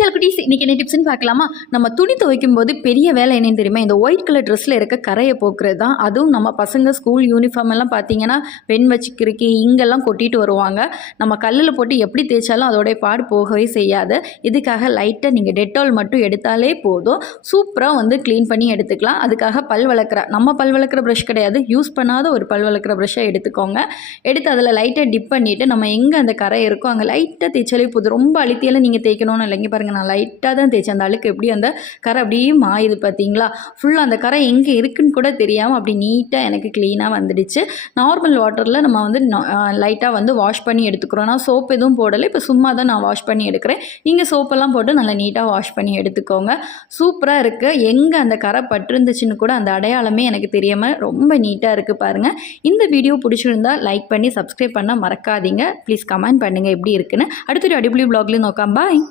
சில குட்டீஸ் இன்றைக்கி என்ன டிப்ஸ்னு பார்க்கலாமா? நம்ம துணி துவைக்கும் போது பெரிய வேலை என்னன்னு தெரியுமா? இந்த ஒயிட் கலர் ட்ரெஸ்ஸில் இருக்க கரையை போக்குறது தான். அதுவும் நம்ம பசங்க ஸ்கூல் யூனிஃபார்ம் எல்லாம் பார்த்தீங்கன்னா பென் வச்சுக்கிறதுக்கு இங்கெல்லாம் கொட்டிட்டு வருவாங்க. நம்ம கல்லில் போட்டு எப்படி தேய்ச்சாலும் அதோடைய பாடு போகவே செய்யாது. இதுக்காக லைட்டாக நீங்கள் டெட்டால் மட்டும் எடுத்தாலே போதும், சூப்பராக வந்து க்ளீன் பண்ணி எடுத்துக்கலாம். அதுக்காக பல் வளர்க்குற நம்ம பல் வளர்க்குற ப்ரஷ் கிடையாது, யூஸ் பண்ணாத ஒரு பல் வளர்க்குற ப்ரஷ்ஷை எடுத்துக்கோங்க. எடுத்து அதில் லைட்டாக டிப் பண்ணிவிட்டு நம்ம எங்கே அந்த கரை இருக்கோ அங்கே லைட்டாக தேய்ச்சாலே போதும். ரொம்ப அழுத்தியெல்லாம் நீங்கள் தேய்க்கணும்னு இல்லைங்க. பாருங்கள், நான் லைட்டாக தான் தேய்ச்சேன். அந்த அழுக்கு எப்படி அந்த கரை அப்படியே மாயுது பார்த்தீங்களா? ஃபுல்லாக அந்த கரை எங்கே இருக்குன்னு கூட தெரியாமல் அப்படி நீட்டாக எனக்கு க்ளீனாக வந்துடுச்சு. நார்மல் வாட்டரில் நம்ம வந்து லைட்டாக வந்து வாஷ் பண்ணி எடுத்துக்கிறோம். நான் சோப் எதுவும் போடலை, இப்போ சும்மா தான் நான் வாஷ் பண்ணி எடுக்கிறேன். நீங்கள் சோப்பெல்லாம் போட்டு நல்லா நீட்டாக வாஷ் பண்ணி எடுத்துக்கோங்க. சூப்பராக இருக்குது. எங்கே அந்த கரை பட்டிருந்துச்சுன்னு கூட அந்த அடையாளமே எனக்கு தெரியாமல் ரொம்ப நீட்டாக இருக்குது பாருங்கள். இந்த வீடியோ பிடிச்சிருந்தா லைக் பண்ணி சப்ஸ்கிரைப் பண்ண மறக்காதீங்க. ப்ளீஸ் கமெண்ட் பண்ணுங்கள் எப்படி இருக்குன்னு. அடுத்த ஒரு அடிப்பொலி வ்ளாக்லேயும் நோക്കാം. பாய்.